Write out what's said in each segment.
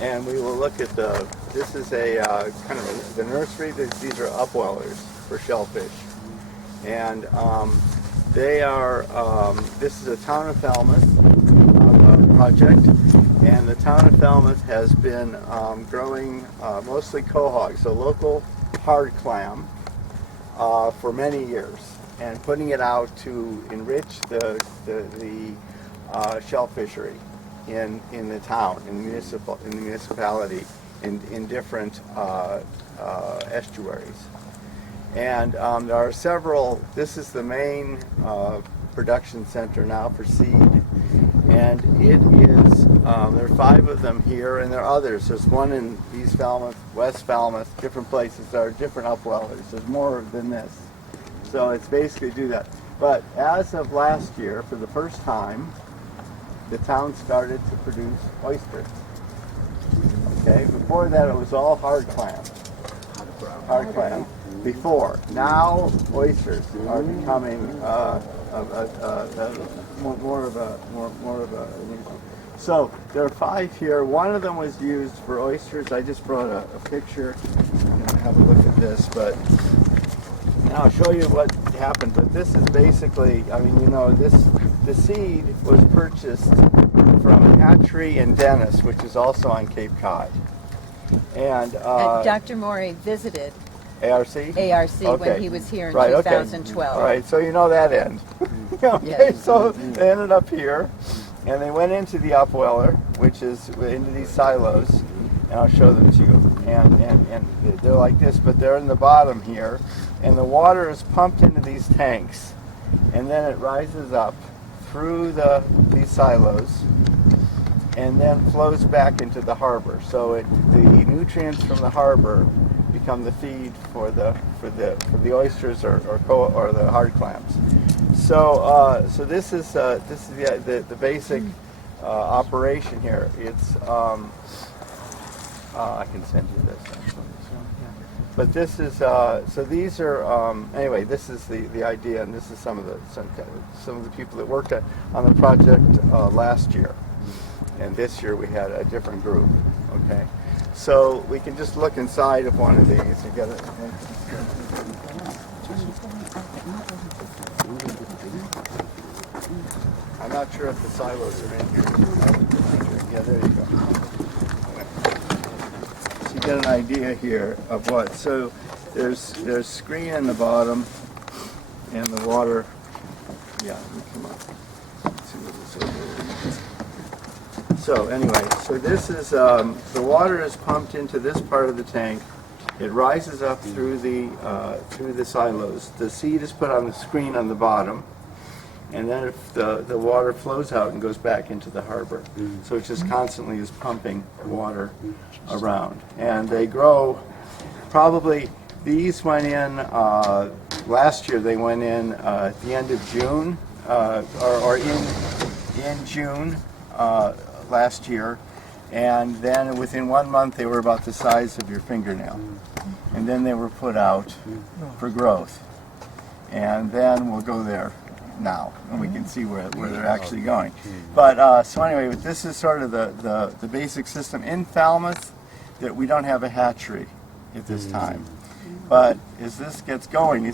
and we will look at this is a kind of the nursery. These are upwellers for shellfish. And they are, this is a town of Falmouth project, and the town of Falmouth has been growing mostly quahog, so local hard clam, for many years, and putting it out to enrich the shell fishery in the town, in the municipality, in different estuaries. And there are several. This is the main production center now for seed, and it is. There are 5 of them here, and there are others. There's one in East Falmouth, West Falmouth, different places. There are different upwellers. There's more than this, so it's basically do that. But as of last year, for the first time, the town started to produce oysters. Okay, before that it was all hard clam. Hard clam. Before. Now oysters are becoming more of a. So there are 5 here. One of them was used for oysters. I just brought a picture. I'm gonna have a look at this, but I'll show you what happened. But this is basically, I mean, you know, the seed was purchased from Hatchery and Dennis, which is also on Cape Cod. And Dr. Morey visited ARC okay. When he was here in 2012. Okay. All right, so you know that end. Okay, yes. So they ended up here, and they went into the upweller, which is into these silos, and I'll show them to you. And they're like this, but they're in the bottom here, and the water is pumped into these tanks, and then it rises up through these silos, and then flows back into the harbor. So the nutrients from the harbor become the feed for the oysters or the hard clams. So this is the basic operation here. It's I can send you this actually. But this is so these are anyway. This is the idea, and this is some of the people that worked on the project last year, and this year we had a different group. Okay, so we can just look inside of one of these. You got it. I'm not sure if the silos are in here. Yeah, there you go. So you get an idea here of what. So there's screen in the bottom, and the water. Yeah, come on. Let's see what this is. So anyway, so this is the water is pumped into this part of the tank. It rises up through the silos. The seed is put on the screen on the bottom, and then if the water flows out and goes back into the harbor. So it just constantly is pumping water around. And they grow, probably, these went in, last year they went in at the end of June, or in June last year. And then within 1 month they were about the size of your fingernail. And then they were put out for growth. And then we'll go there now, and we can see where they're actually going. But so anyway, this is sort of the basic system in Falmouth. That we don't have a hatchery at this time. But as this gets going,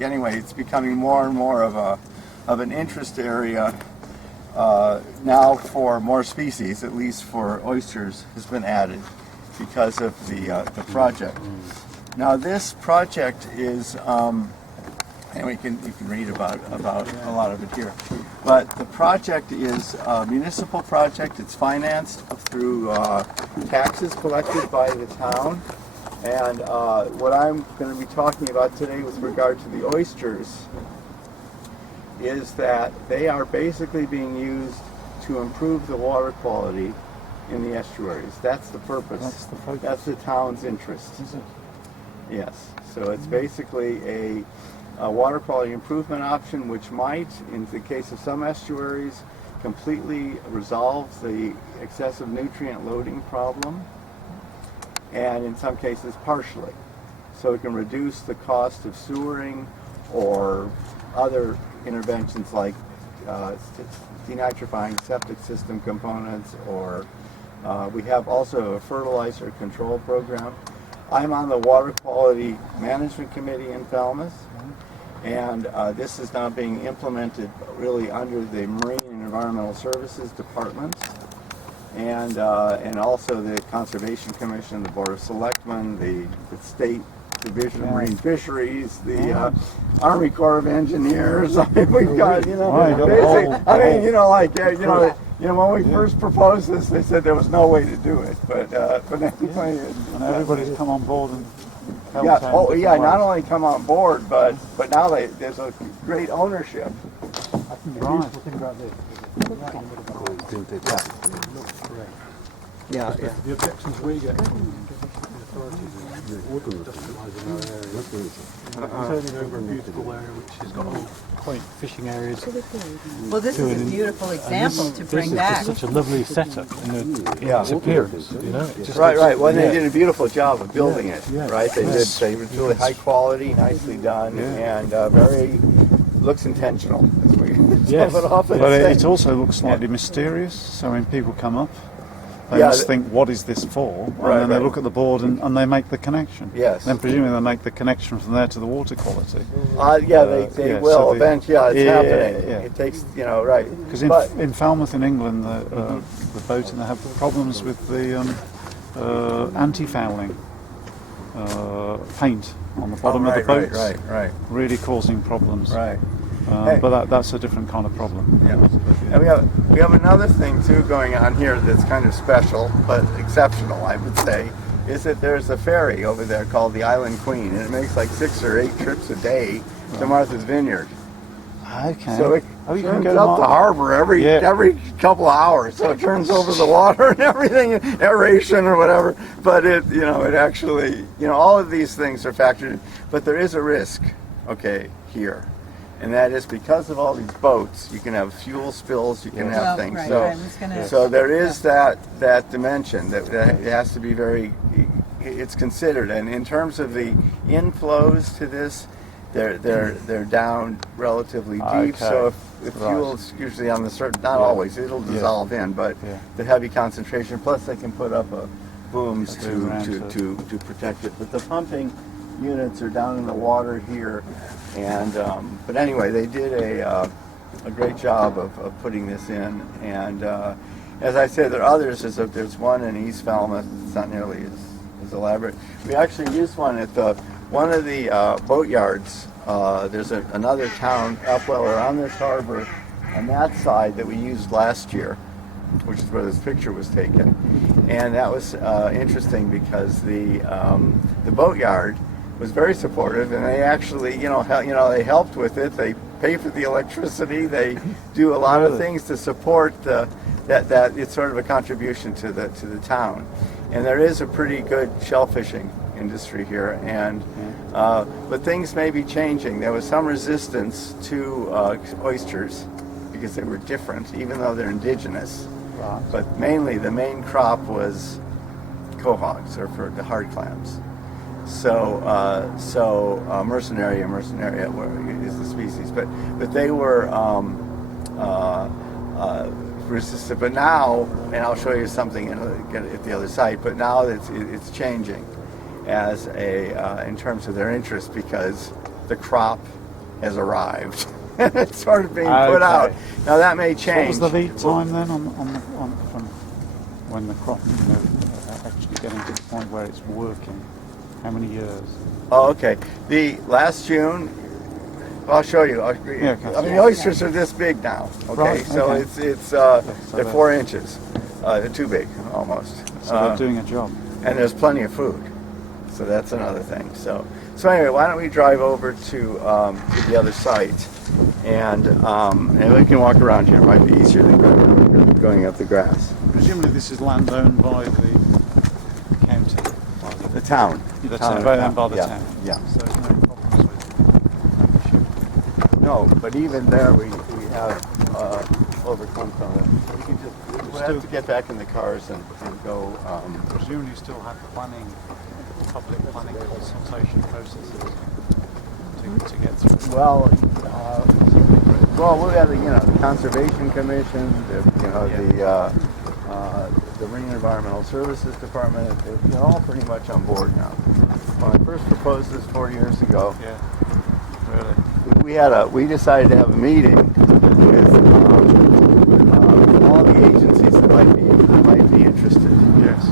anyway, it's becoming more and more of an interest area now for more species, at least for oysters, has been added because of the project. Now this project is, and you can read about a lot of it here. But the project is a municipal project. It's financed through taxes collected by the town. And what I'm going to be talking about today with regard to the oysters is that they are basically being used to improve the water quality in the estuaries. That's the purpose. That's the focus. That's the town's interest. Is it? Yes. So it's basically a water quality improvement option, which might, in the case of some estuaries, completely resolve the excessive nutrient loading problem, and in some cases partially. So it can reduce the cost of sewering or other interventions like denitrifying septic system components or We have also a fertilizer control program. I'm on the Water Quality Management Committee in Falmouth, and this is now being implemented really under the Marine and Environmental Services Department, and also the Conservation Commission, the Board of Selectmen, the State Division of Marine Fisheries, the Army Corps of Engineers. I mean, we've got, when we first proposed this, they said there was no way to do it, but anyway, and everybody's come on board and not only come on board, but now there's a great ownership. I think the beautiful thing about this is the objections we get from the authorities is industrialising our area. Turning over a beautiful area which has got all quaint fishing areas. Well, this is a beautiful example to bring back. This is such a lovely setup in its appearance, you know. It just Right. Well, they did a beautiful job of building it, right? They did. They were really high quality, nicely done, and very looks intentional. Yes, but it also looks slightly mysterious. So when people come up, they must think, what is this for? And then they look at the board and they make the connection. Yes. Then presumably they make the connection from there to the water quality. They will eventually. Yeah, it's happening. Yeah. It takes, right. Because in Falmouth in England, the boating, they have problems with the anti-fouling paint on the bottom of the boats. Right. Really causing problems. Right. But that's a different kind of problem. Yeah. And we have another thing too going on here that's kind of special, but exceptional, I would say, is that there's a ferry over there called the Island Queen, and it makes like 6 or 8 trips a day to Martha's Vineyard. Okay. So it you turns up the harbor every couple of hours, so it turns over the water and everything, aeration or whatever. But it actually, all of these things are factored in. But there is a risk, here. And that is because of all these boats, you can have fuel spills, you can have things. So there is that dimension that it has to be it's considered. And in terms of the inflows to this, they're down relatively deep. So if fuel's usually on the certain, not always, it'll dissolve in, but the heavy concentration. Plus they can put up booms to protect it. But the pumping units are down in the water here, and but anyway, they did a great job of putting this in. And as I said, there are others. There's one in East Falmouth. It's not nearly as elaborate. We actually used one at one of the boatyards. There's another town, Upwell, or on this harbor on that side that we used last year, which is where this picture was taken. And that was interesting because the boatyard was very supportive, and they actually, they helped with it. They pay for the electricity. They do a lot of things to support that. It's sort of a contribution to the town. And there is a pretty good shellfishing industry here, and but things may be changing. There was some resistance to oysters because they were different, even though they're indigenous. Right. But mainly, the main crop was quahogs, or for the hard clams. So Mercenaria is the species, but they were resistant. But now, and I'll show you something at the other side. But now it's changing as in terms of their interest, because the crop has arrived. It's sort of being put out. Now that may change. What was the lead time then on from when the crop actually getting to the point where it's working? How many years? Oh, okay. The last June, I'll show you. I mean, the oysters are this big now. Okay, so it's they're 4 inches. They're too big, almost. So they're doing a job. And there's plenty of food, so that's another thing. So anyway, why don't we drive over to the other site, and we can walk around here. It might be easier than going up the grass. Presumably, this is land owned by the county. The town. The town, owned by the town. Yeah. So there's no problems with No, but even there we have overcome some of it. We'll have to get back in the cars and go. Presumably you still have public planning consultation processes to get through. Well, we have the Conservation Commission, the the Marine Environmental Services Department, they're all pretty much on board now. When I first proposed this 4 years ago, we decided to have a meeting with all the agencies that might be interested. Yes.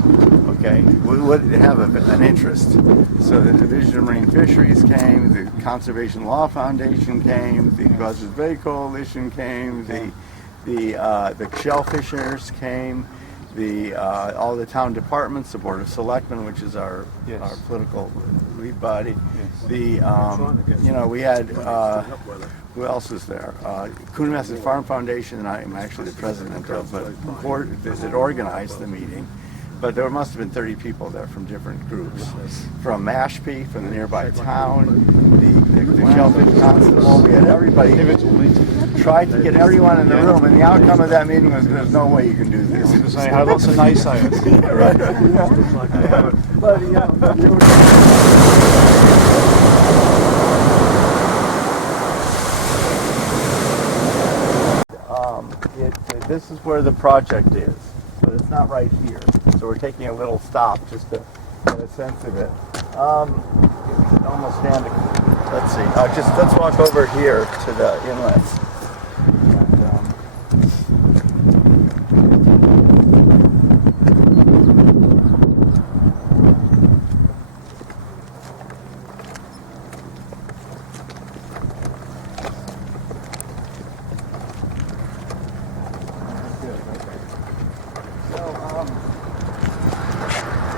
Okay, we would have an interest. So the Division of Marine Fisheries came, the Conservation Law Foundation came, the Buzzards Bay Coalition came, the shellfishers came, all the town departments, the Board of Selectmen, which is our political lead body. We had who else was there? Coonamessett Farm Foundation, and I'm actually the president of, but that organized the meeting. But there must have been 30 people there from different groups, from Mashpee, from the nearby town, the Shellfish Constable. We had everybody. Tried to get everyone in the room, and the outcome of that meeting was there's no way you can do this. I had lots of naysayers. Right. But this is where the project is, but it's not right here. So we're taking a little stop just to get a sense of it. It's almost stand. Let's see. Let's walk over here to the inlets.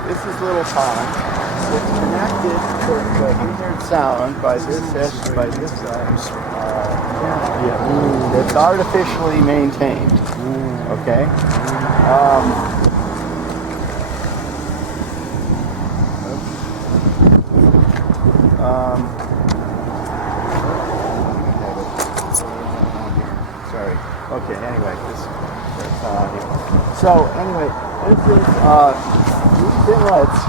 This is Little Pond. It's connected to the Vineyard Sound by this. It's artificially maintained. Okay. Sorry. Okay. Anyway, that's not on here. So anyway, this is. These inlets,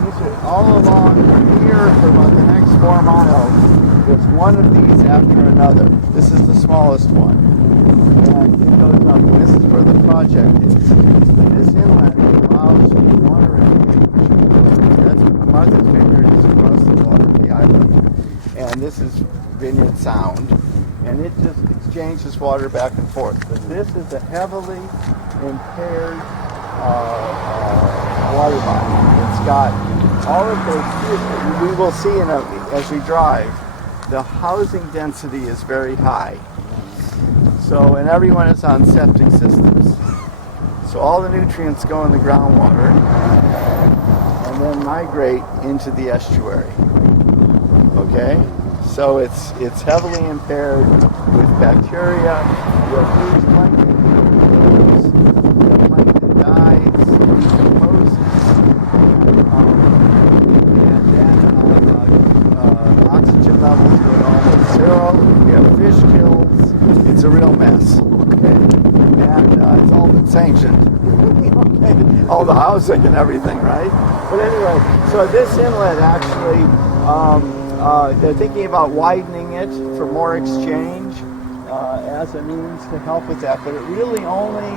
these are all along here for about the next 4 miles. There's one of these after another. This is the smallest one. And it goes up, and this is where the project is. This inlet allows water exchange. That's Martha's Vineyard is across the water, the island. And this is Vineyard Sound. And it just exchanges water back and forth. But this is a heavily impaired water body. It's got all of those. We will see as we drive, the housing density is very high. So, and everyone is on septic systems. So all the nutrients go in the groundwater and then migrate into the estuary. Okay? So it's heavily impaired with bacteria. You have huge plankton blooms, you have plankton dies, decomposes, and then oxygen levels go to almost zero. You have fish kills. It's a real mess. Okay? And it's all been sanctioned. Okay? All the housing and everything, right? But anyway, so this inlet actually, they're thinking about widening it for more exchange as a means to help with that, but it really only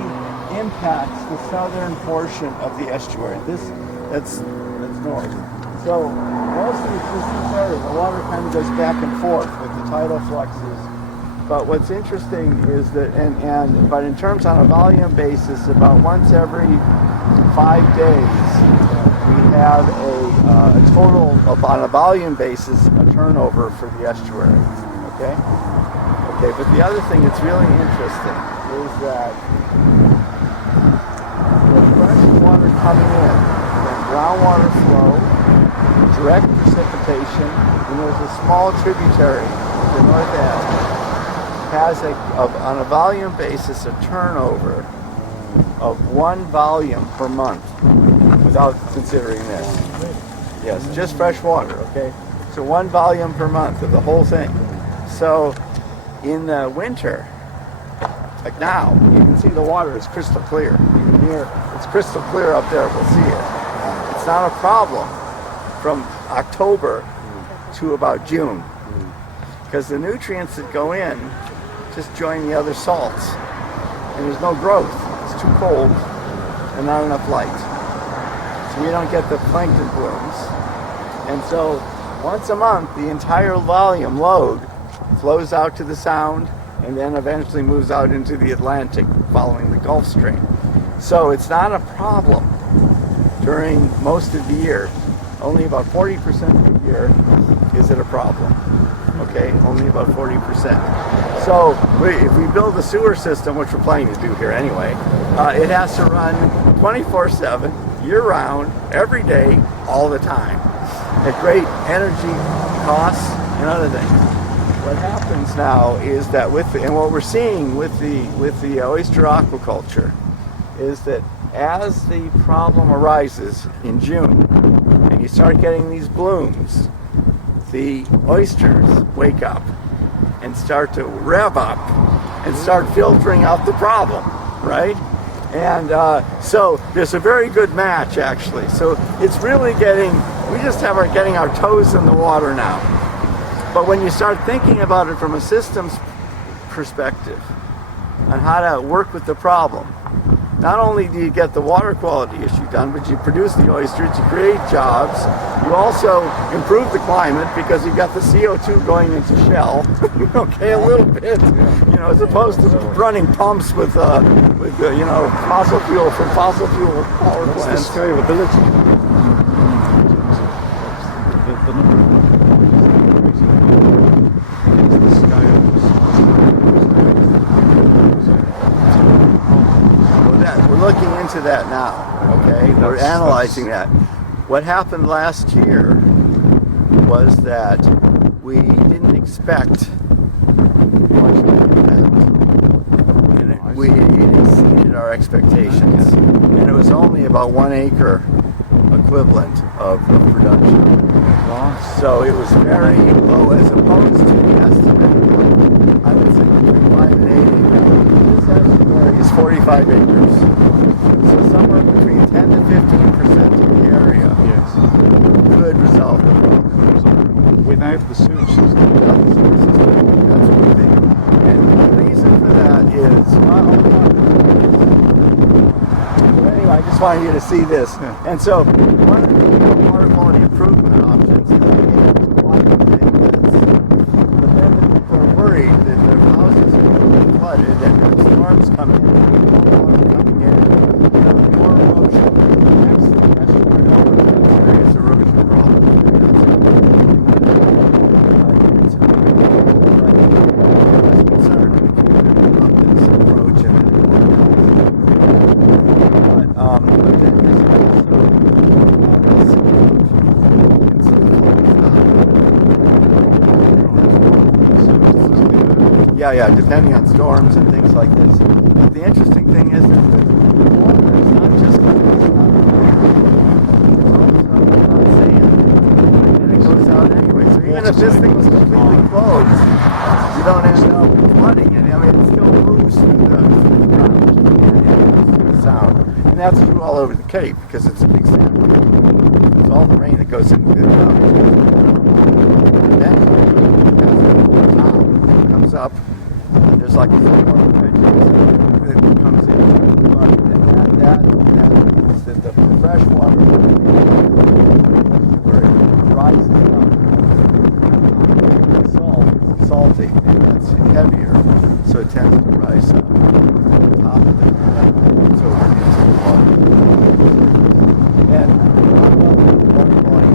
impacts the southern portion of the estuary. That's north. So most of it's just this area. The water kind of goes back and forth with the tidal fluxes. But what's interesting is that, but in terms on a volume basis, about once every 5 days, we have a total on a volume basis a turnover for the estuary. Okay. Okay. But the other thing that's really interesting is that the fresh water coming in, the groundwater flow, direct precipitation, and there's a small tributary at the north end, has on a volume basis a turnover of 1 volume per month, without considering this. Yes, just fresh water, okay? So 1 volume per month of the whole thing. So in the winter, like now, you can see the water is crystal clear. It's crystal clear up there, we'll see it. It's not a problem from October to about June, because the nutrients that go in just join the other salts, and there's no growth. It's too cold, and not enough light. So we don't get the plankton blooms. And so once a month, the entire volume load flows out to the Sound and then eventually moves out into the Atlantic following the Gulf Stream. So it's not a problem during most of the year. Only about 40% of the year is it a problem. Okay, only about 40%. So if we build a sewer system, which we're planning to do here anyway, it has to run 24/7, year-round, every day, all the time, at great energy costs and other things. What happens now is that and what we're seeing with the oyster aquaculture is that as the problem arises in June and you start getting these blooms, the oysters wake up and start to rev up and start filtering out the problem, right? And so there's a very good match, actually. So it's really we just have getting our toes in the water now. But when you start thinking about it from a systems perspective on how to work with the problem, not only do you get the water quality issue done, but you produce the oysters, you create jobs, you also improve the climate because you've got the CO2 going into shell, okay, a little bit, as opposed to running pumps with fossil fuel from fossil fuel power plants. That's the scalability. We're looking into that now, okay? We're analyzing that. What happened last year was that we didn't expect much of an impact. And it exceeded our expectations. And it was only about 1 acre equivalent of production. So it was very low as opposed to the estimate. I would say between 5 and 8 acres. This estuary is 45 acres. So somewhere between 10 to 15% of the area could resolve the problem. Without the sewage system. Without the sewage system, that's what we think. And the reason for that is, anyway, I just wanted you to see this. Yeah. And so one of the water quality improvement options is to water the inlets. But then the people are worried that their houses are going to be flooded and when storms come in, more water coming in, more erosion. Next, that's a serious erosion problem. Yeah, depending on storms and things like this. But the interesting thing is that the water is not just coming out of the air. It's also on sand. And it goes out anyway. So even if this thing was completely closed, you don't end up flooding it. I mean, it still moves through the ground and through the Sound. And that's true all over the Cape because it's a big sand. It's all the rain that goes into the ground. And then as the top comes up, there's like a storm that comes in, but that means that the fresh water where it rises up, it's salty, and that's heavier, so it tends to rise up on top of it, so into the water. And water quality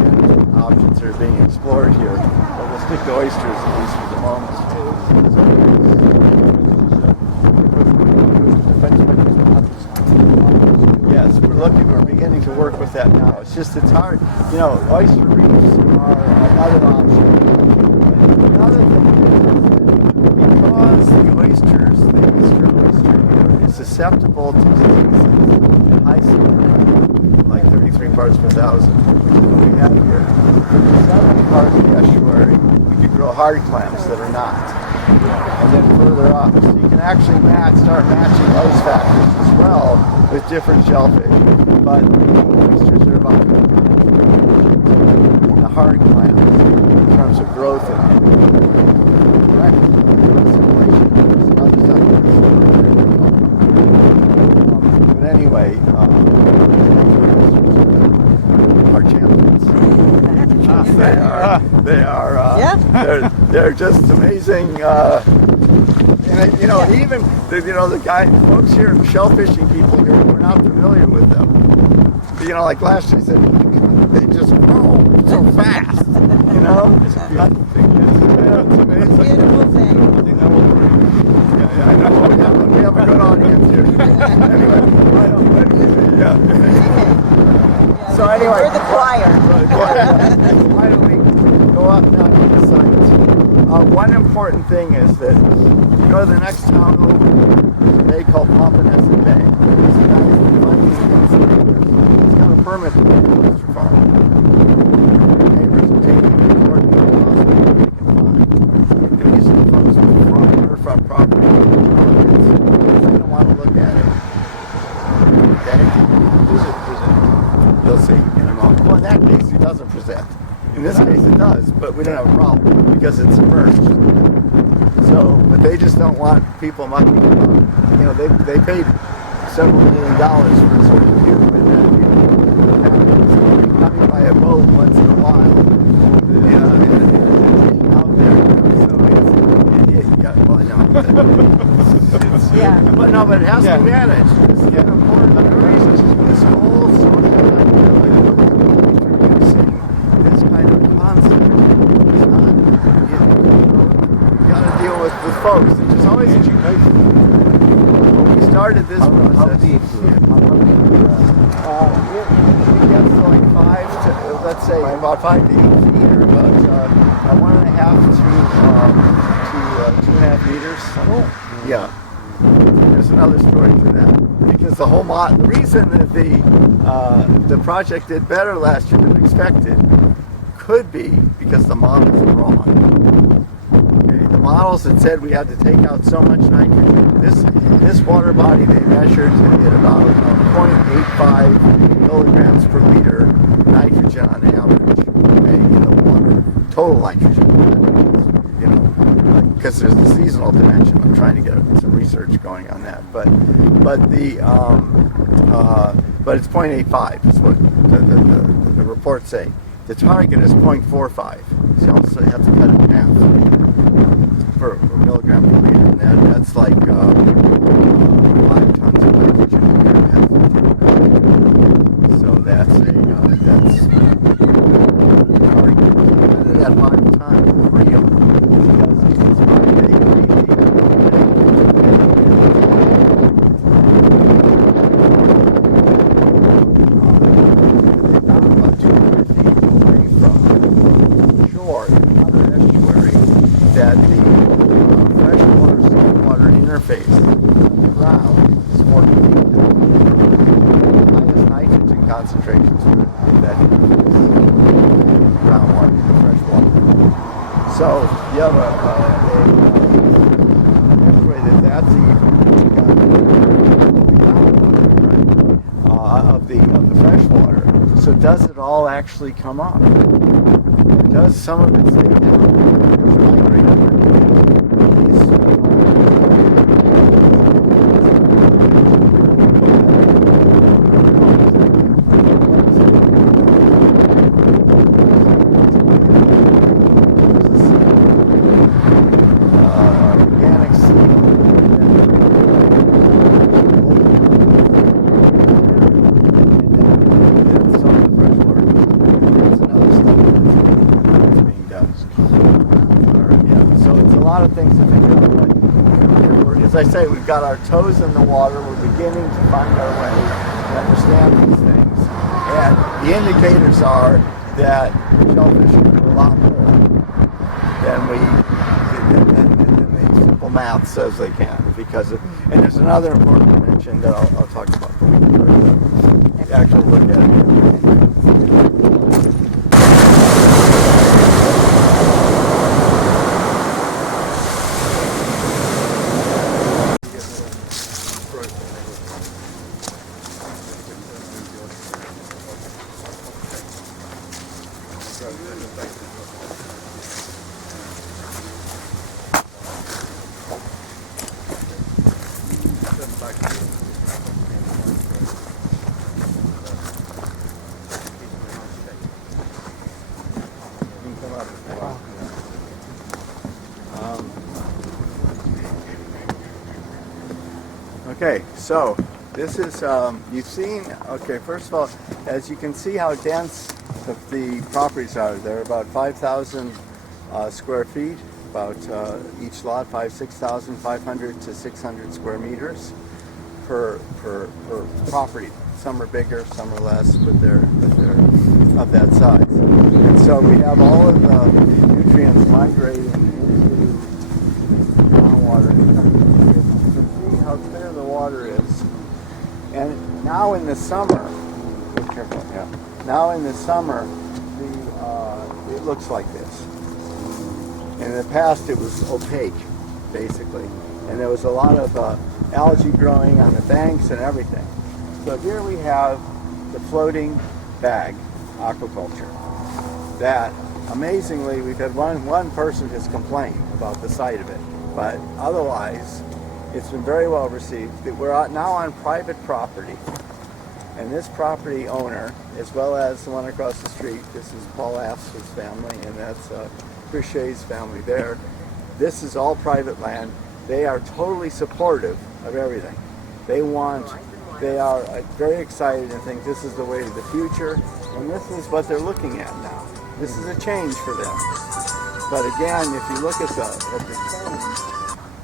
options are being explored here, but we'll stick to oysters at least for the moment. Yes, we're beginning to work with that now. It's hard. Oyster reefs are another option. Another thing is because the eastern oyster here is susceptible to diseases at high salinity, like 33 parts per thousand, which is what we have here. In the southern part of the estuary, we could grow hard clams that are not. And then further up, so you can actually start matching those factors as well with different shellfish. But the oysters are about the hard clams in terms of growth and correct circulation. But anyway, They are. Yeah. They're just amazing. And you know, Yeah. even the folks here, shellfishing people here, we're not familiar with them. You know, like last year, I said they just grow so fast. You know, it's amazing. Beautiful thing. Yeah, I know. We have a good audience here. Anyway, yeah. So anyway, We're the choir. why don't we go up now to the site? One important thing is that you go to the next town over, a bay called Falmouth MA. This guy is fighting against the neighbors. He's got a permit to build an oyster farm. The neighbors are taking the coordinated laws that they can find. And these are the folks with waterfront property. They don't want to look at it. Okay? Does it present? You'll see in a moment. Well, in that case, he doesn't present. In this case, it does, but we don't have a problem because it's submerged. So, but they just don't want people mucking about. You know, they paid several $1 million for a sort of view, and then people have coming by a boat once in a while. Yeah, and out there. So yeah, well, I know. Yeah. But no, but it has to be managed. This is an important reason. This whole sort of introducing this kind of concept is not, you got to deal with folks. It's just always education. When we started this process, it gets to like 5 to, let's say, about 5 to 8 feet, or about 1.5 to 2.5 meters. Yeah. There's another story for that, because the whole the reason that the project did better last year than expected could be because the models were wrong. Okay, the models had said we had to take out so much nitrogen. This water body they measured at about 0.85 milligrams per liter nitrogen on average, okay, in the water, total nitrogen. You know, because there's the seasonal dimension. I'm trying to get some research going on that, but it's 0.85 is what the reports say. The target is 0.45, so you also have to cut it in half per milligram per liter, and that's like 5 tons of nitrogen a year. So that's target. That 5 tons is real. It's 5 to 8 feet. That the freshwater saltwater interface on the ground is 40 feet down. The highest nitrogen concentrations in that interface, groundwater, freshwater. So you have an estuary that's even of the freshwater. So does it all actually come up? Or does some of it stay down? As I say, we've got our toes in the water. We're beginning to find our way to understand these things. And the indicators are that shellfish do a lot more than the simple math says they can. And there's another important dimension that I'll talk about when we go to the actual look at it. Okay, so this is, you've seen, okay, first of all, as you can see how dense the properties are. They're about 5,000 square feet, about each lot, 6,500 to 600 square meters per property. Some are bigger, some are less, but they're of that size. And so we have all of the nutrients migrating into groundwater. You can see how clear the water is. And now in the summer, be careful, yeah. Now in the summer, it looks like this. In the past, it was opaque, basically, and there was a lot of algae growing on the banks and everything. So here we have the floating bag aquaculture. That, amazingly, we've had one person has complained about the sight of it, but otherwise, it's been very well received. We're now on private property, and this property owner, as well as the one across the street, this is Paul Asp's family, and that's Chris Shea's family there. This is all private land. They are totally supportive of everything. They are very excited and think this is the way to the future, and this is what they're looking at now. This is a change for them. But again, if you look at the change,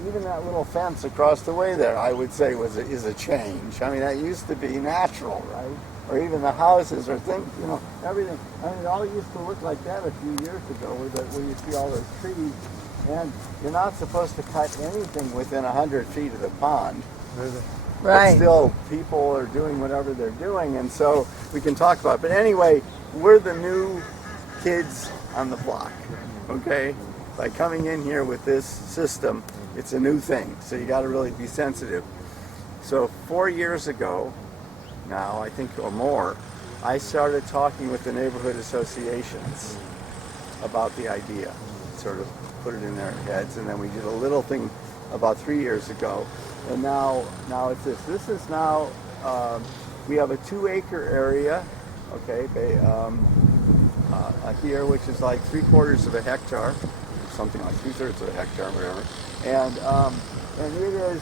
even that little fence across the way there, I would say is a change. I mean, that used to be natural, right? Or even the houses or things, everything. I mean, it all used to look like that a few years ago, where you see all those trees. And you're not supposed to cut anything within 100 feet of the pond. Right. But still, people are doing whatever they're doing, and so we can talk about it. But anyway, we're the new kids on the block, okay? By coming in here with this system, it's a new thing, so you got to really be sensitive. So 4 years ago, now I think, or more, I started talking with the neighborhood associations about the idea, sort of put it in their heads, and then we did a little thing about 3 years ago, and now it's this. This is now, we have a 2-acre area, okay, here, which is like 3/4 of a hectare, something like 2/3 of a hectare, whatever, and it is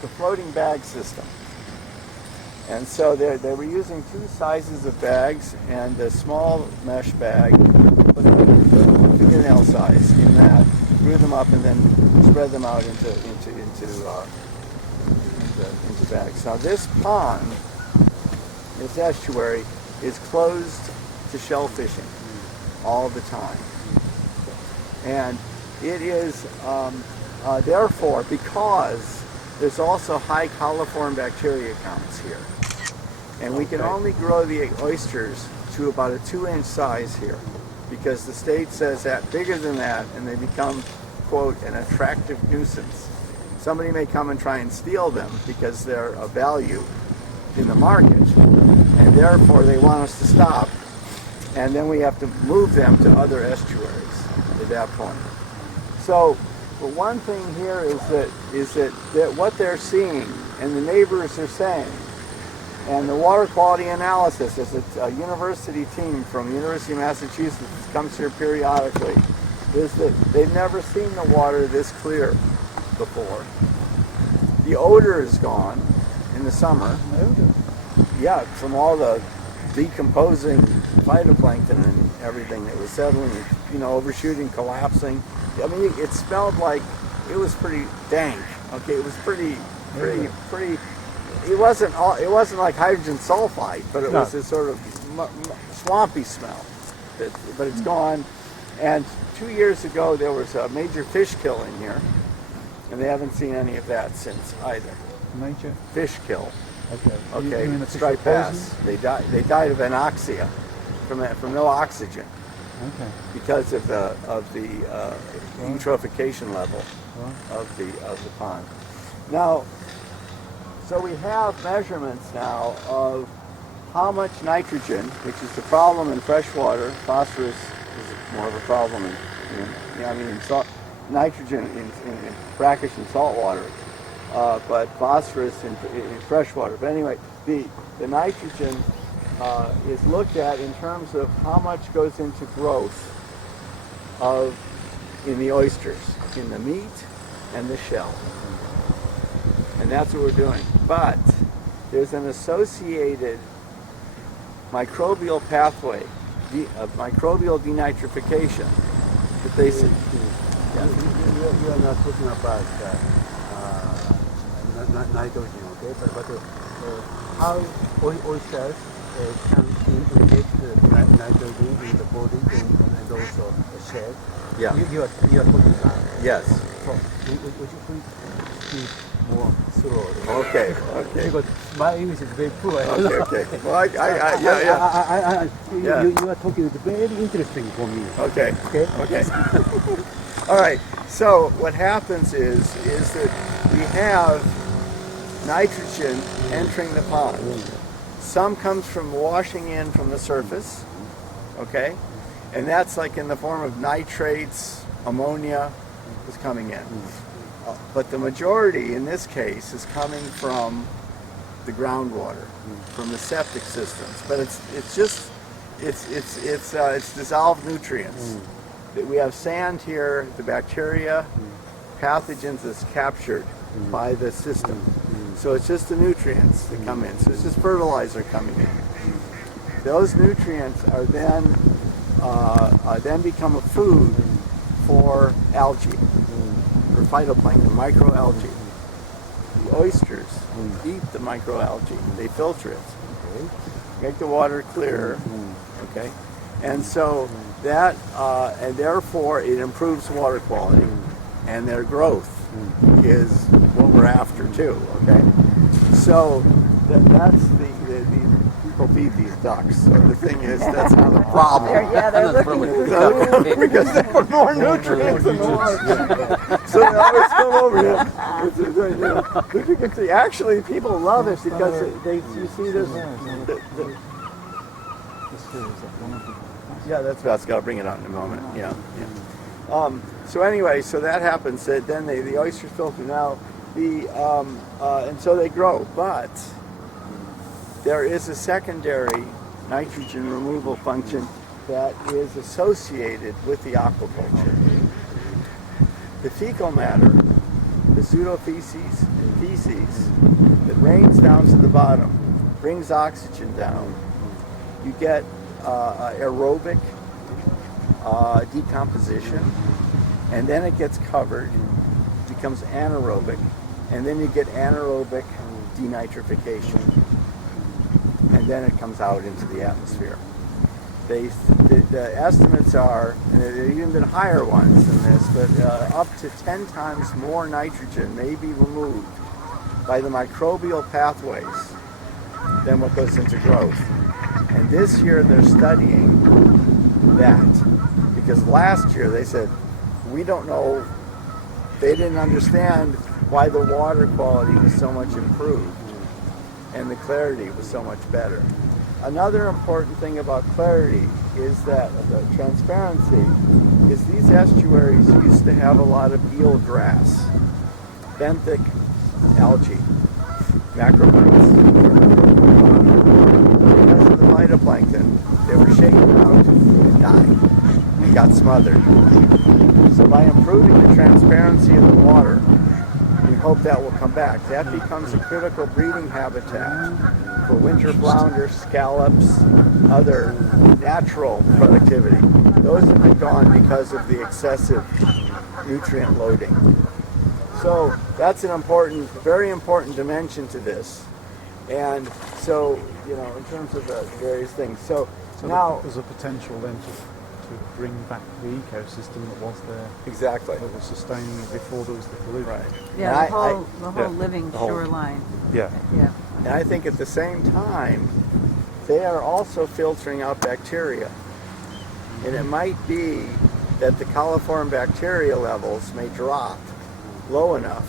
the floating bag system. And so they were using 2 sizes of bags, and a small mesh bag, fingernail size in that, grew them up and then spread them out into bags. Now this pond, this estuary, is closed to shell fishing all the time. And it is therefore, because there's also high coliform bacteria counts here. And we can only grow the oysters to about a 2-inch size here, because the state says that bigger than that and they become, quote, an attractive nuisance. Somebody may come and try and steal them because they're of value in the market, and therefore they want us to stop, and then we have to move them to other estuaries at that point. So, but one thing here is that what they're seeing and the neighbors are saying, and the water quality analysis, is a university team from the University of Massachusetts that comes here periodically, is that they've never seen the water this clear before. The odor is gone in the summer. Yeah, from all the decomposing phytoplankton and everything that was settling, overshooting, collapsing. I mean, it smelled like it was pretty dank. Okay, it was pretty. It wasn't like hydrogen sulfide, but it was this sort of swampy smell. But it's gone. And 2 years ago, there was a major fish kill in here, and they haven't seen any of that since either. Major fish kill. Okay. Okay. Striped bass. They died of anoxia from no oxygen. Okay. Because of the eutrophication level of the pond. Now, so we have measurements now of how much nitrogen, which is the problem in freshwater. Phosphorus is more of a problem nitrogen in brackish and salt water, but phosphorus in freshwater. But anyway, the nitrogen is looked at in terms of how much goes into growth in the oysters, in the meat and the shell. And that's what we're doing. But there's an associated microbial pathway, microbial denitrification that they see. Yeah. You are not talking about nitrogen, okay? But how oysters can inject the nitrogen in the body and also the shell. Yeah. You are talking about. Yes. So, would you please speak more slowly? Okay. Because my English is very poor. Okay. Well, yeah. You are talking very interesting for me. Okay. Okay. All right. So what happens is that we have nitrogen entering the pond. Some comes from washing in from the surface, okay? And that's like in the form of nitrates, ammonia is coming in. But the majority in this case is coming from the groundwater, from the septic systems. But it's dissolved nutrients. We have sand here, the bacteria, pathogens that's captured by the system. So it's just the nutrients that come in. So it's just fertilizer coming in. Those nutrients are then become a food for algae, or phytoplankton, microalgae. The oysters eat the microalgae. They filter it, make the water clearer. Okay, and so that and therefore it improves water quality, and their growth is what we're after too. Okay, so that's the people feed these ducks. So the thing is, that's another problem. They're looking. Because they put more nutrients in the water. So they always come over here. You can see, actually, people love it because you see this. Yeah, that's got to bring it on in a moment. Yeah. So anyway, so that happens. Then the oysters filter now. And so they grow, but there is a secondary nitrogen removal function that is associated with the aquaculture. The fecal matter, the pseudofeces and feces that rains down to the bottom, brings oxygen down. You get aerobic decomposition, and then it gets covered, becomes anaerobic, and then you get anaerobic denitrification, and then it comes out into the atmosphere. The estimates are, and there have even been higher ones than this, but up to 10 times more nitrogen may be removed by the microbial pathways than what goes into growth. And this year they're studying that, because last year they said, we don't know, they didn't understand why the water quality was so much improved and the clarity was so much better. Another important thing about clarity is that the transparency is these estuaries used to have a lot of eelgrass, benthic algae, macroplankton. Because of the phytoplankton, they were shaken out and died and got smothered. So by improving the transparency of the water, we hope that will come back. That becomes a critical breeding habitat for winter flounder, scallops, other natural productivity. Those have been gone because of the excessive nutrient loading. So that's an important, very important dimension to this. And so, in terms of the various things. So now there's a potential then to bring back the ecosystem that was there. Exactly. That was sustaining it before there was the pollution. Right. Yeah, the whole living shoreline. Yeah. Yeah. And I think at the same time, they are also filtering out bacteria. And it might be that the coliform bacteria levels may drop low enough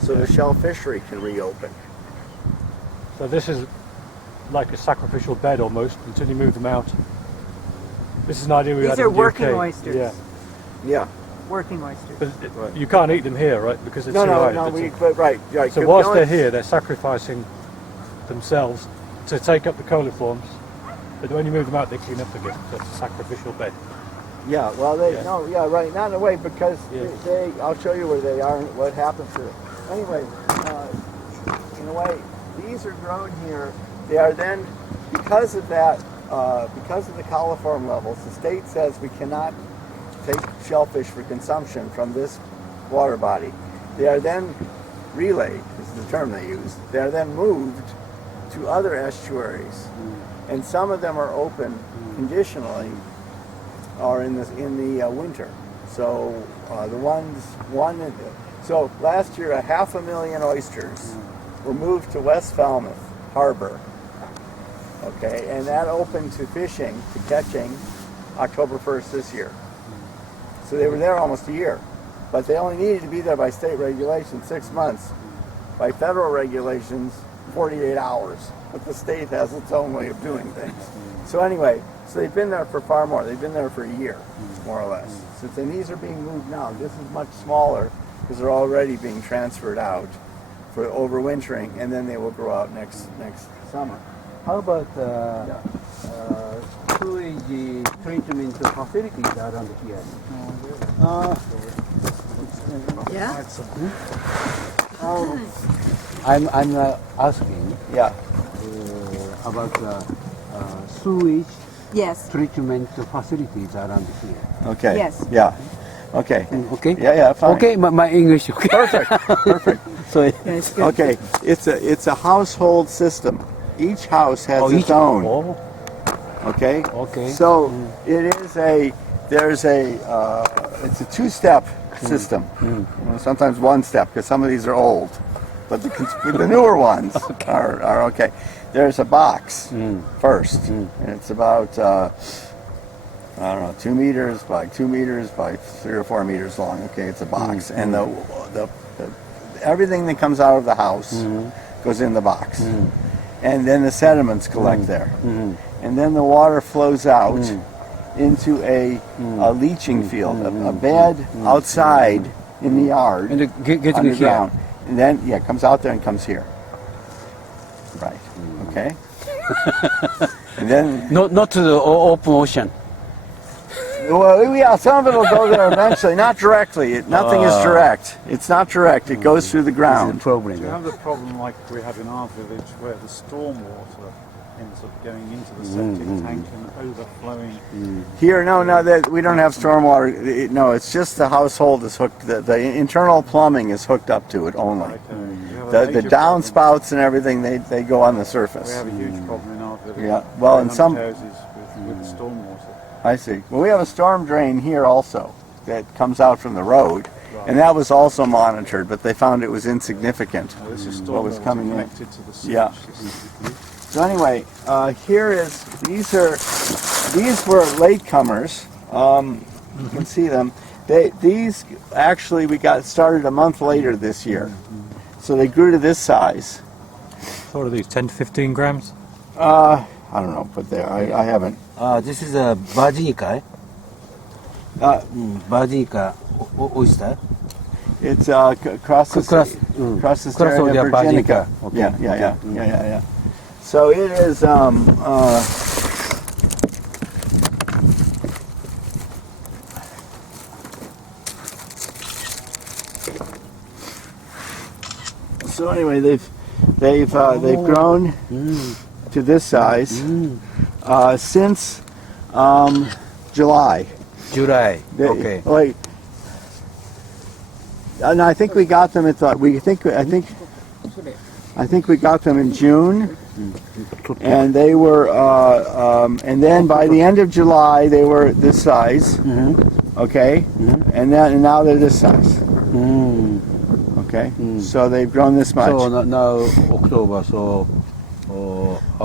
so the shell fishery can reopen. So this is like a sacrificial bed almost until you move them out. This is an idea we had These in are the working UK. oysters. Yeah. Yeah. Working oysters. But you can't eat them here, right? Because it's too high. Right. So whilst they're here, they're sacrificing themselves to take up the coliforms. But when you move them out, they clean up again. So it's a sacrificial bed. Yeah, well, right, not in a way, because they, I'll show you where they are and what happens to them. Anyway, the way these are grown here, they are then, because of that, because of the coliform levels, the state says we cannot take shellfish for consumption from this water body. They are then relayed, is the term they use. They are then moved to other estuaries, and some of them are open conditionally, or in the winter. So so last year 500,000 oysters were moved to West Falmouth Harbor. Okay, and that opened to fishing, to catching, October 1st this year. So they were there almost a year, but they only needed to be there by state regulation 6 months. By federal regulations, 48 hours. But the state has its own way of doing things. So anyway, so they've been there for far more. They've been there for a year, more or less. And these are being moved now. This is much smaller because they're already being transferred out for overwintering, and then they will grow out next summer. How about sewage treatment facilities around here? Yeah? I'm asking Yeah. about sewage Yes. treatment facilities around here. Okay. Yes. Yeah. Okay. Okay? Yeah, fine. Okay, my English. Okay. Perfect. So That's good. Okay. It's a household system. Each house has its own. Oh, Okay. okay. So it is it's a two-step system. Well, sometimes one step because some of these are old, but the newer ones are okay. There's a box first, and it's about 2 meters by 2 meters by 3 or 4 meters long. Okay, it's a box, and the everything that comes out of the house goes in the box, and then the sediments collect there, and then the water flows out into a leaching field, a bed outside in the yard, And getting underground, and then it comes out there and comes here. Right. Okay. And then, not to the open ocean. well, yeah, some of it will go there eventually, not directly. Nothing is direct. It's not direct. It goes through the ground. Problem. Do you have the problem like we have in our village where the stormwater ends up going into the septic tank and overflowing? Here, no, we don't have stormwater. No, it's just the household is hooked. The internal plumbing is hooked up to it only. The downspouts and everything, they go on the surface. We have a huge problem in our village. Yeah, well, in some houses with stormwater. I see. Well, we have a storm drain here also that comes out from the road, and that was also monitored, but they found it was insignificant. This is What was stormwater coming in. connected to the sewage Yeah. system. So anyway, these were latecomers. You can see them. These actually we got started a month later this year, so they grew to this size. What are these, 10 to 15 grams? I don't know, but I haven't. This is a Virginica. Virginica oyster. It's Crustacea virginica. Okay. Yeah. So it is. So anyway, they've grown to this size since July. July. Okay. Wait. No, I think we got them at I think we got them in June, and they were, and then by the end of July they were this size. Okay, and now they're this size. Okay, so they've grown this much. So now October, so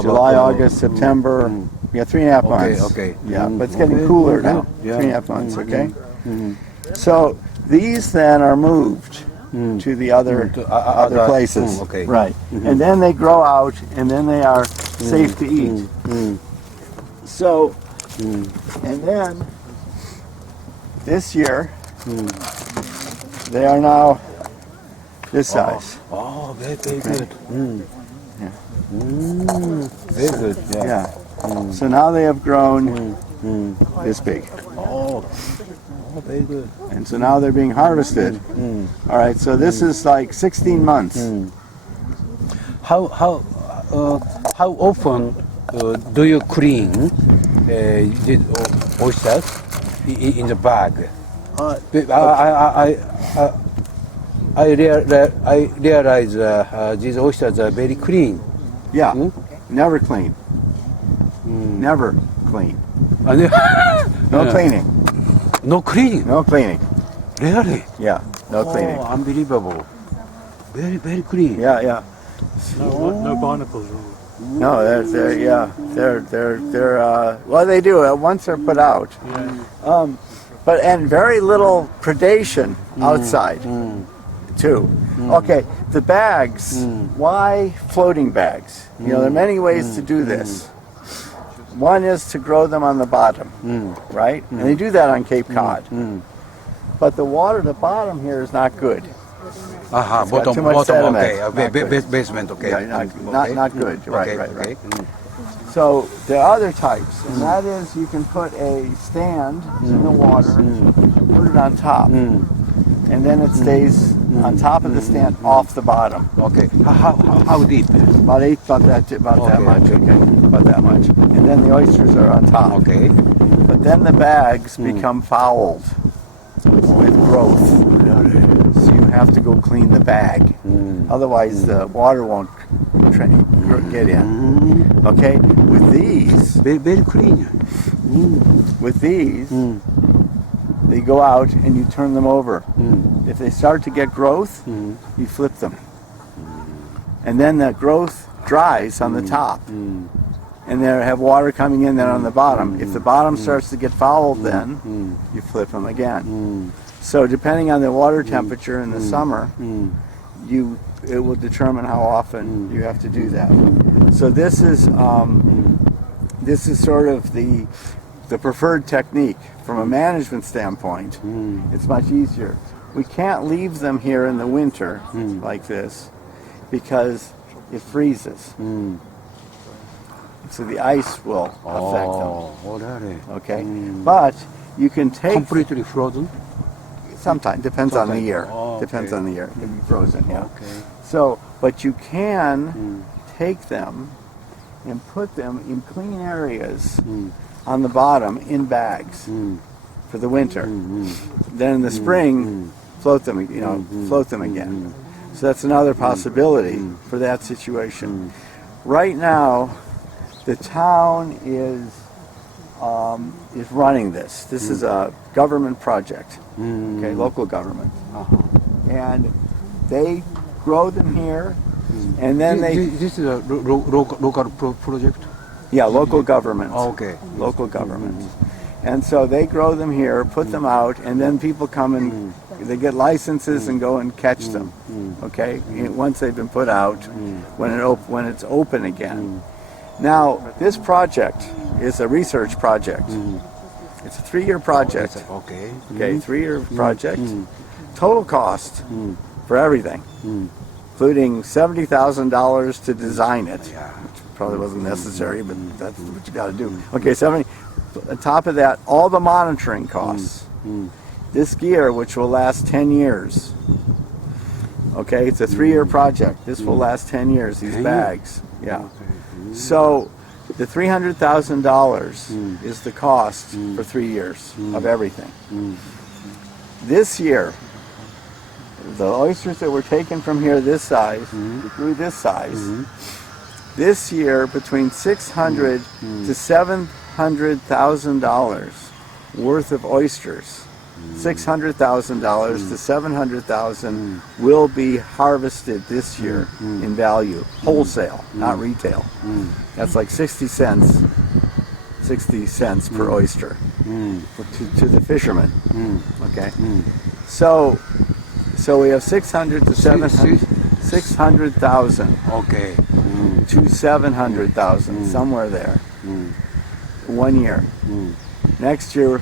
July, August, September. Yeah, 3.5 months. Okay. Yeah, but it's getting cooler now. Yeah. 3.5 months. Okay. So these then are moved to the other places. Okay. Right. And then they grow out, and then they are safe to eat. So, and then this year they are now this size. Oh, very good. Yeah. Very good. Yeah. So now they have grown this big. Oh, very good. And so now they're being harvested. All right, so this is like 16 months. how often do you clean the oysters in the bag? I realize these oysters are very clean. Yeah, Hmm? never clean. Never clean. No No cleaning. No cleaning. No cleaning. Really? Yeah, no cleaning. Oh, unbelievable. Very, very clean. Yeah, yeah. No barnacles or No, well, they do it once they're put out. yeah. And very little predation outside, too. Okay, the bags. Why floating bags? You know, there are many ways to do this. One is to grow them on the bottom, right? And they do that on Cape Cod. But the water at the bottom here is not good. Aha, got too much bottom, sediment. okay. Not good. Basement, okay. Yeah, not good. Right, Okay, right, right. okay. So there are other types, and that is you can put a stand in the water, put it on top, and then it stays on top of the stand off the bottom. Okay. How deep? About that much. Okay, about that much. And then the oysters are on top. Okay. But then the bags become fouled with growth. So you have to go clean the bag. Otherwise the water won't get in. Okay? With these, Very clean. they go out and you turn them over. If they start to get growth, you flip them. And then the growth dries on the top. And they have water coming in then on the bottom. If the bottom starts to get fouled then, you flip them again. So depending on the water temperature in the summer, it will determine how often you have to do that. So this is sort of the preferred technique from a management standpoint. It's much easier. We can't leave them here in the winter like this because it freezes. So the ice will affect them. Oh, really? Okay, but you can take Completely frozen? sometimes depends on the year. Oh, Depends okay. on the year. It can be frozen. Yeah. Okay. So, but you can take them and put them in clean areas on the bottom in bags for the winter. Then in the spring, float them. Float them again. So that's another possibility for that situation. Right now, the town is running this. This is a government project, okay, local government, and they grow them here, and then This is a local project? yeah, local government, Okay. local government, and so they grow them here, put them out, and then people come and they get licenses and go and catch them, okay, once they've been put out, when it's open again. Now, this project is a research project. It's a 3-year project. Okay. Okay, 3-year project. Total cost for everything, including $70,000 to design it, which probably wasn't necessary, but that's what you got to do. Okay, on top of that, all the monitoring costs. This gear, which will last 10 years. Okay, it's a 3-year project. This will last 10 years. These bags, yeah. So the $300,000 is the cost for 3 years of everything. This year, the oysters that were taken from here this size, grew this size, this year between $600,000 to $700,000 worth of oysters. $600,000 to $700,000 will be harvested this year in value, wholesale, not retail. That's like 60 cents per oyster to the fishermen. Okay, so we have 600 to 600,000 Okay. to 700,000, somewhere there. 1 year. Next year,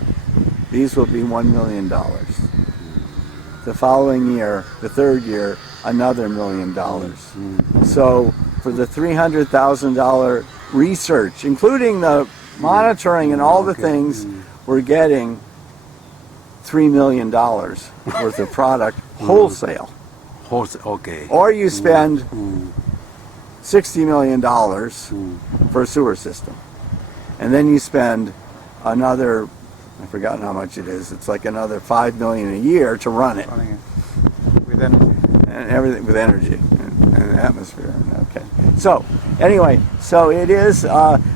these will be $1 million. The following year, the third year, another $1 million. So for the $300,000 research, including the monitoring and all the things, we're getting $3 million worth of product wholesale. Okay. Or you spend $60 million for a sewer system. And then you spend another, I've forgotten how much it is, it's like another $5 million a year to run it. Running it with energy. And everything with energy and atmosphere. Okay. So anyway, so it is,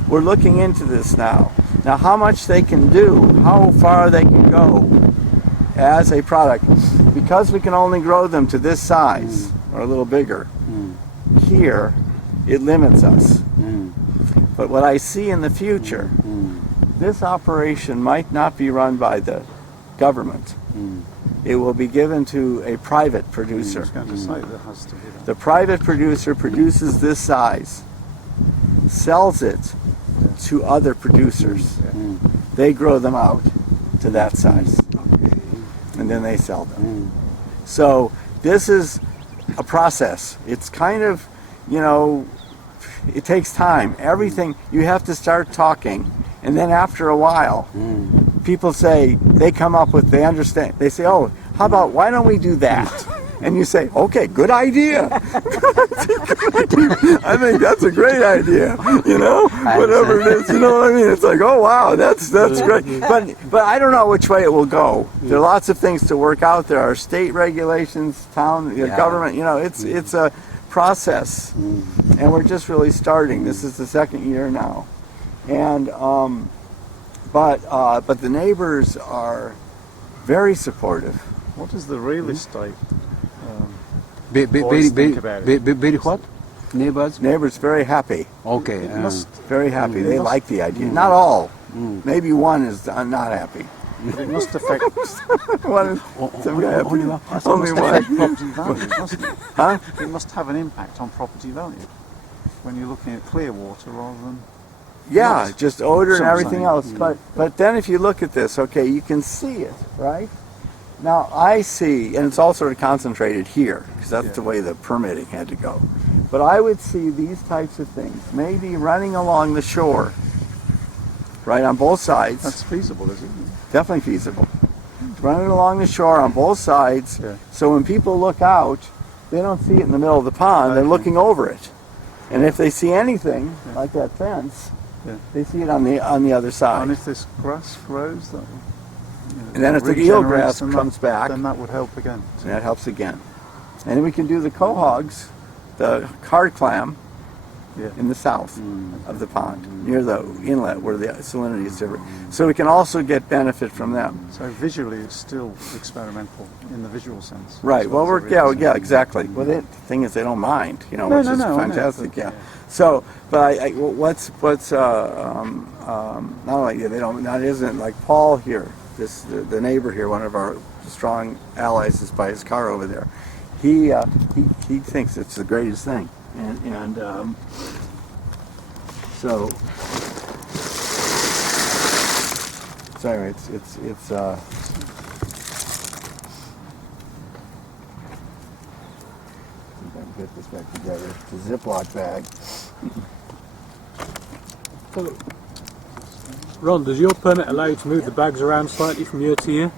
we're looking into this now. Now how much they can do, how far they can go as a product, because we can only grow them to this size or a little bigger, here it limits us. But what I see in the future, this operation might not be run by the government. It will be given to a private producer. I was going to say that has to be that. The private producer produces this size, sells it to other producers. They grow them out to that size, and then they sell them. So this is a process. It's kind of, you know, it takes time. Everything, you have to start talking, and then after a while, people say, they come up with, they understand, they say, oh, how about, why don't we do that? And you say, okay, good idea. I think that's a great idea, you know, whatever it is, you know what I mean? It's like, oh wow, that's great. But I don't know which way it will go. There are lots of things to work out. There are state regulations, town, government, you know, it's a process. And we're just really starting. This is the second year now. And, but the neighbors are very supportive. What does the real estate Very, think about it? very what? Neighbors? Neighbors very happy. Okay. Very happy. They like the idea. Not all. Maybe one is not happy. But it must affect One is some guy happy. Only one. property value, mustn't it? Huh? It must have an impact on property value when you're looking at clear water rather than. Yeah, Yes. just odor and Some everything saying. else. But then if you look at this, okay, you can see it, right? Now I see, and it's all sort of concentrated here, because that's the way the permitting had to go. But I would see these types of things, maybe running along the shore, right, on both sides. That's feasible, isn't it? Definitely feasible. Running along the shore on both sides, so when people look out, they don't see it in the middle of the pond, they're looking over it. And if they see anything, like that fence, they see it on the other side. And if this grass grows, that will, And then if the eelgrass comes back, then that would help again. and that helps again. And then we can do the quahogs, the card clam, in the south of the pond, near the inlet where the salinity is different. So we can also get benefit from them. So visually, it's still experimental in the visual sense. Right. as Well, as we're the real sense. exactly. Well, the thing is, they don't mind, you know, No, which no, is no, I know, fantastic. but, Yeah. So, but what's not only they don't, that isn't like Paul here. The neighbor here, one of our strong allies, is by his car over there. He thinks it's the greatest thing, and so anyway, it's get this back together. It's a Ziploc bag. Ron, does your permit allow you to move the bags around slightly from year to year?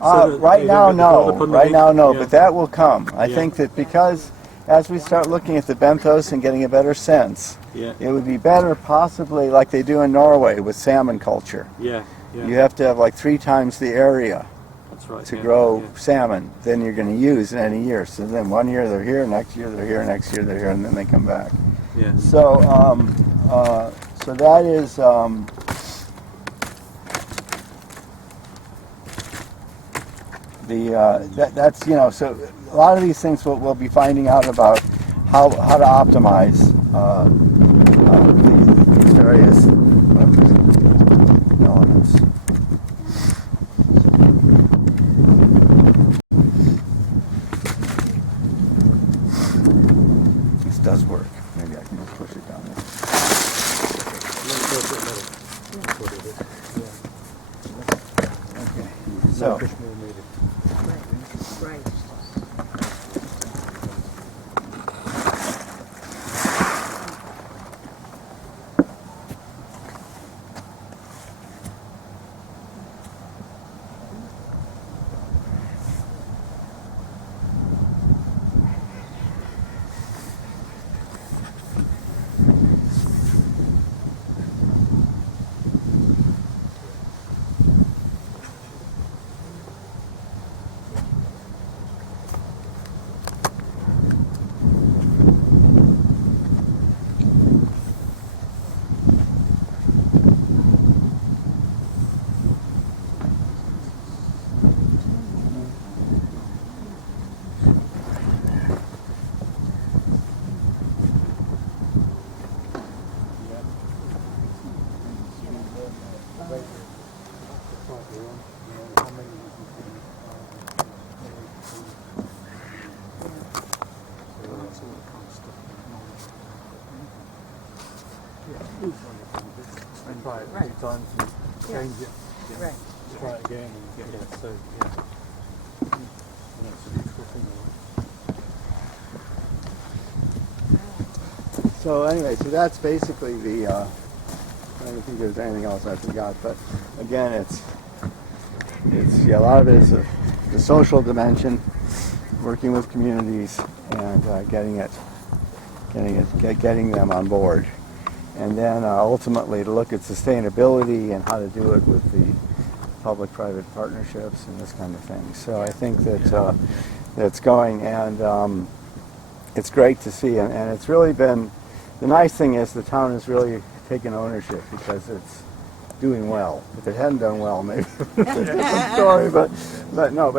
Right now, no. Right now, no. Yeah. But that will come. I think that because as we start looking at the benthos and getting a better sense, it would be better possibly like they do in Norway with salmon culture. Yeah. You have to have like 3 times the area That's right. to grow salmon than you're going to use in any year. So then one year they're here, next year they're here, next year they're here, and then they come back. Yeah. So, so that is. That's, you know, so a lot of these things we'll be finding out about how to optimize these various elements. This does work. Maybe I can just push it down there. Okay. So. Right. Try it a few times and change it. Right. Try it again and get it. So yeah, that's a useful thing. So anyway, so that's basically the, I don't think there's anything else I forgot, but again, it's yeah, a lot of it is the social dimension, working with communities and getting them on board. And then ultimately to look at sustainability and how to do it with the public-private partnerships and this kind of thing. So I think that that's going, and it's great to see. And it's really been, the nice thing is the town has really taken ownership because it's doing well. If it hadn't done well, maybe it's a different story. But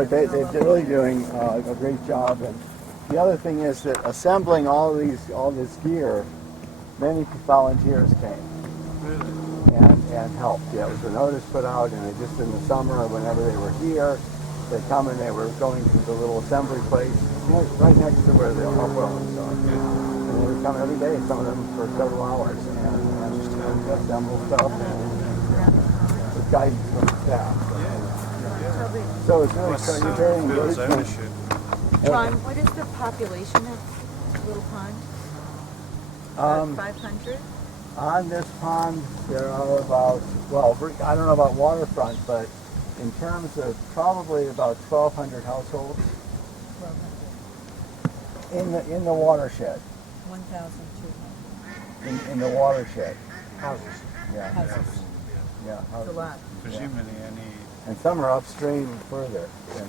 they're really doing a great job. And the other thing is that assembling all this gear, many volunteers came and helped. Yeah, it was a notice put out, and they just in the summer or whenever they were here, they come and they were going to the little assembly place right next to where the wells are. And they would come every day, some of them for several hours, and assemble stuff with guidance from the staff. So it's really you're very engaged. Ron, what is the population of Little Pond? 500? On this pond, there are about, well, I don't know about waterfront, but in terms of probably about 1,200 households 1,200. in the watershed. 1,200. In the watershed. Houses. Yeah. Houses. Yeah. It's a Houses. lot. Presumably any. And some are upstream further. But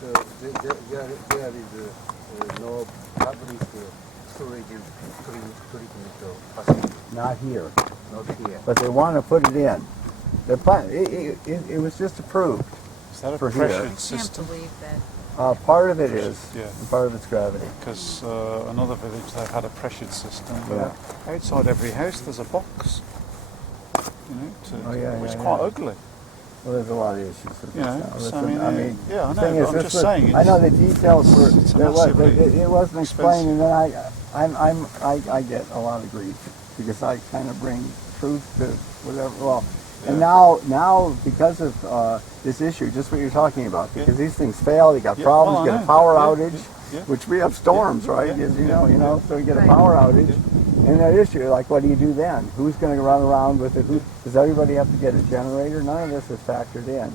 there is no public storage treatment facility. Not here. Not here. But they want to put it in. They're it was just approved. Is that a For here. pressured I can't system? believe that. Part of it is, Yeah. and part of it's gravity. Because another village, they've had a pressured system. Yeah. Outside every house, there's a box. You know, it's yeah. quite ugly. Well, there's a lot of issues with You this know, now. so Listen, I mean, yeah, I know, thing but is, I'm this just was- saying I know it's- the details were. it's a It massively wasn't explained, and expensive. then I get a lot of grief because I kind of bring truth to whatever. Well, and now because of this issue, just what you're talking about, because these things fail, you got Yeah, problems, well, you I get a know. power Yeah, outage, yeah. which we have storms, right? yeah, As you yeah, know, so you get a Right. power outage. And that issue, like, what do you do then? Who's going to run around with it? Does everybody have to get a generator? None of this is factored in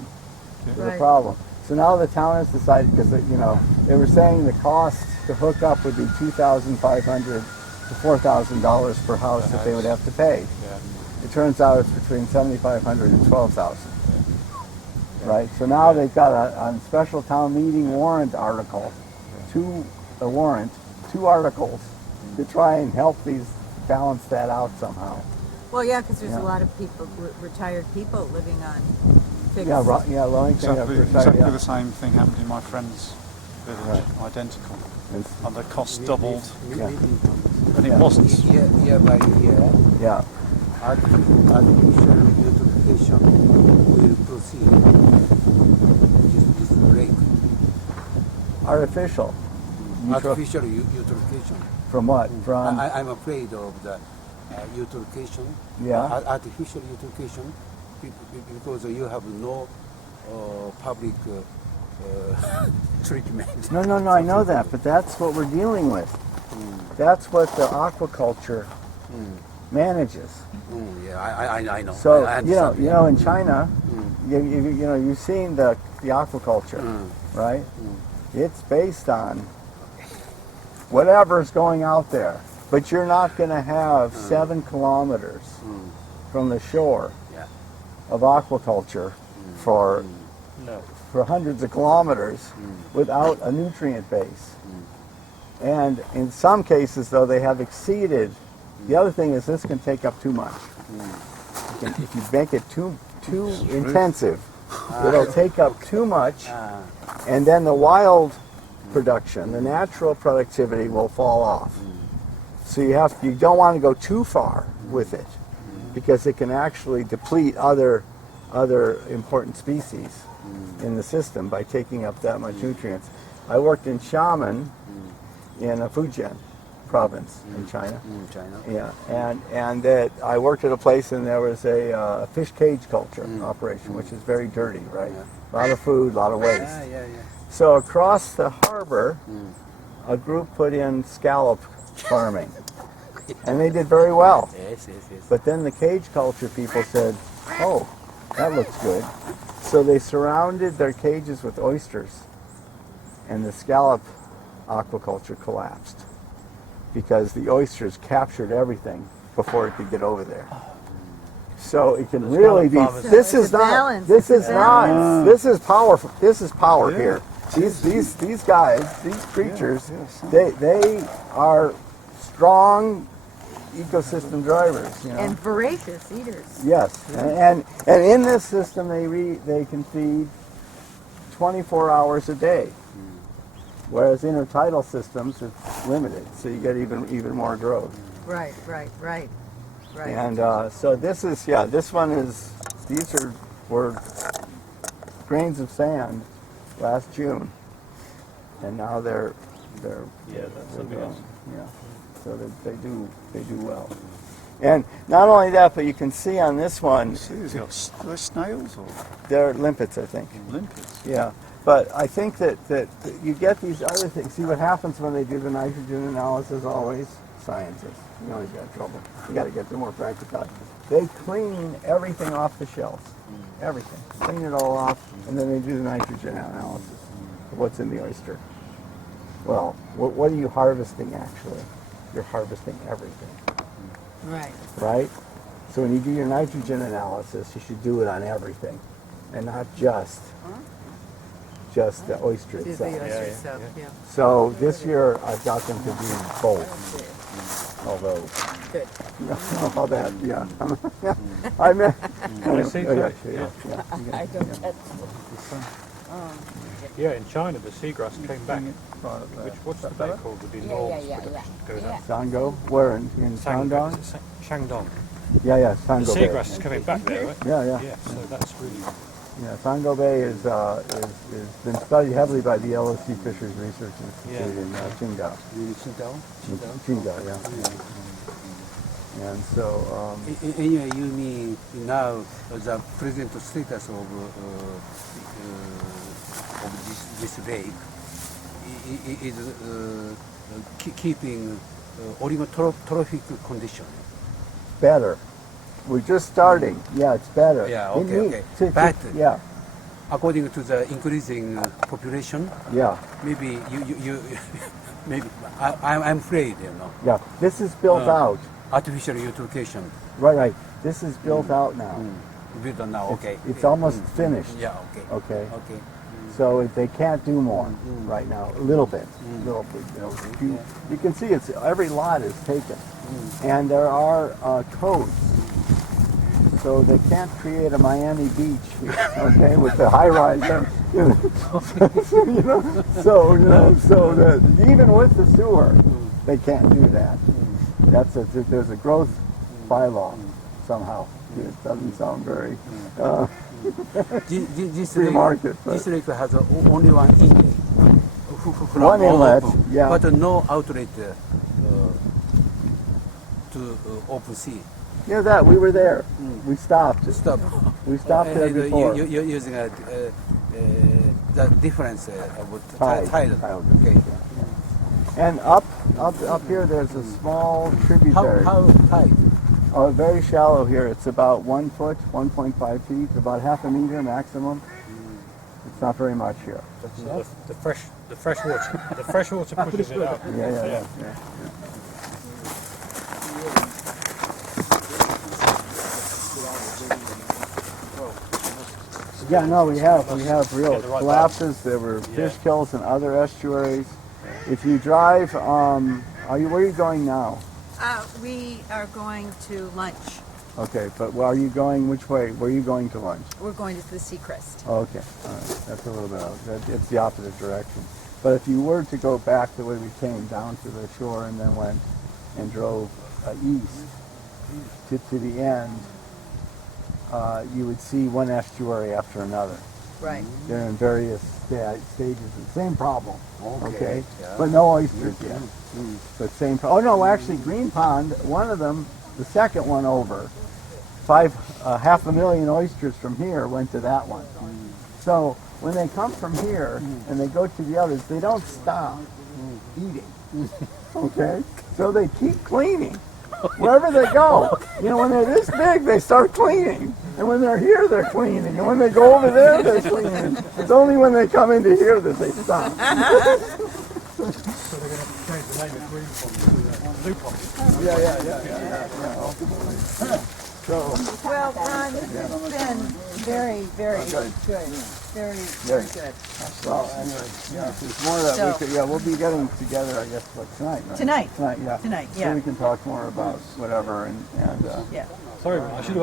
to the Right. problem. So now the town has decided, because they were saying the cost to hook up would be $2,500 to $4,000 per house that they would have to pay. Yeah. It turns out it's between $7,500 and $12,000. Right. So now they've got a special town meeting warrant article, two articles to try and help these balance that out somehow. Well, yeah, because there's Yeah. a lot of people, retired people living on fixed. Yeah, Lorington. Exactly yeah. the same thing happened in my friend's village, identical. It's- And the cost doubled, Yeah. and it Yeah. wasn't. Year by year, Yeah. artificial eutrophication will proceed. This rate. Artificial. Artificial eutrophication. From what? From I'm afraid of the eutrophication. Yeah. Artificial eutrophication, because you have no public treatment. No, I know that, but that's what we're dealing with. That's what the aquaculture manages. Yeah, I know. So I you understand. know, in China, you've seen the aquaculture, right? It's based on whatever's going out there, but you're not going to have 7 kilometers from the shore Yeah. of aquaculture for hundreds of kilometers without a nutrient base. And in some cases, though, they have exceeded. The other thing is this can take up too much. If you make it too intensive, it'll take up too much, and then the wild production, the natural productivity will fall off. So you don't want to go too far with it, because it can actually deplete other other important species in the system by taking up that much nutrients. I worked in Xiamen in Fujian province in China. China. Yeah, and that I worked at a place and there was a fish cage culture operation, which is very dirty, right? A lot of food, a lot of waste. Yeah. So across the harbor, a group put in scallop farming, and they did very well. Yes. But then the cage culture people said, "Oh, that looks good." So they surrounded their cages with oysters, and the scallop aquaculture collapsed because the oysters captured everything before it could get over there. So it can really be. This is not. This is not. This is powerful. This is power here. These guys, these creatures, they are strong ecosystem drivers. You know? And voracious eaters. Yes, and in this system they can feed 24 hours a day, whereas intertidal systems are limited, so you get even more growth. Right. And so this is this one is were grains of sand last June, and now they're growing. Yeah, so they do well. And not only that, but you can see on this one, Are they snails or they're limpets, I think. limpets? Yeah, but I think that you get these other things. See what happens when they do the nitrogen analysis always? Scientists, you always got trouble. You got to get to more practical. They clean everything off the shells. Everything. Clean it all off, and then they do the nitrogen analysis of what's in the oyster. Well, what are you harvesting actually? You're harvesting everything. Right? So when you do your nitrogen analysis, you should do it on everything, and not just the oyster Do the itself. oyster itself, yeah. So this year I've got them to do both. Although, Good. all that, yeah. I mean, I don't touch Yeah, in China the seagrass came back. What's the bay called with the enormous production going up? Sango, where in Shandong? Shandong. Yeah, The Sango Bay. seagrass is coming back there, right? Yeah. Yeah, so that's really... Yeah, Sango Bay is been studied heavily by the LSC Fisheries Research Institute in Qingdao. Qingdao, yeah. And so. Anyway, you mean now the present status of this lake is keeping oligotrophic condition. Better. We're just starting. Yeah, it's better. Yeah, It okay. needs- But yeah, according to the increasing population, yeah, maybe you maybe I'm afraid, yeah. This is built out. artificial eutrophication. Right. This is built out now. Built on now, okay. It's almost finished. Yeah, okay. Okay. Okay. So they can't do more right now. A little bit. You can see it's every lot is taken, and there are codes. So they can't create a Miami Beach, okay, with the high rise. So that even with the sewer, they can't do that. There's a growth bylaw somehow. It doesn't sound very. This Free lake, market, but- this lake has only one inlet. One inlet, open, yeah. But no outlet to open sea. Yeah, that we were there. We stopped. Stop. We stopped there before. You're using the difference of Tide. tide. Okay. And up here, there's a small tributary. How tight? Oh, very shallow here. It's about 1 foot, 1.5 feet, about half a meter maximum. It's not very much here. So the fresh water pushes it out. Yeah. Yeah, no, we have real collapses. There were fish kills in other estuaries. If you drive, where are you going now? We are going to lunch. Okay, but are you going which way? Where are you going to lunch? We're going to the Seacrest. Oh, okay, all right. That's a little bit out. It's the opposite direction. But if you were to go back the way we came, down to the shore and then went and drove east to the end, you would see one estuary after another. Right. They're in various stages. The same problem. Okay. But no oysters yet. But same. Oh no, actually, Green Pond. One of them, the second one over, 500,000 oysters from here went to that one. So when they come from here and they go to the others, they don't stop eating. Okay. So they keep cleaning wherever they go. You know, when they're this big, they start cleaning. And when they're here, they're cleaning. And when they go over there, they're cleaning. It's only when they come into here that they stop. So they're going to change the name of Green Pond to Blue Pond. Yeah. So, Well, Ron, this has been very, very good. Very, very good. well, anyway, there's more that So- we could, we'll be getting together, I guess, like tonight, right? Tonight. Tonight, yeah. Tonight, So yeah. we can talk more about whatever and Yeah. Sorry, I should have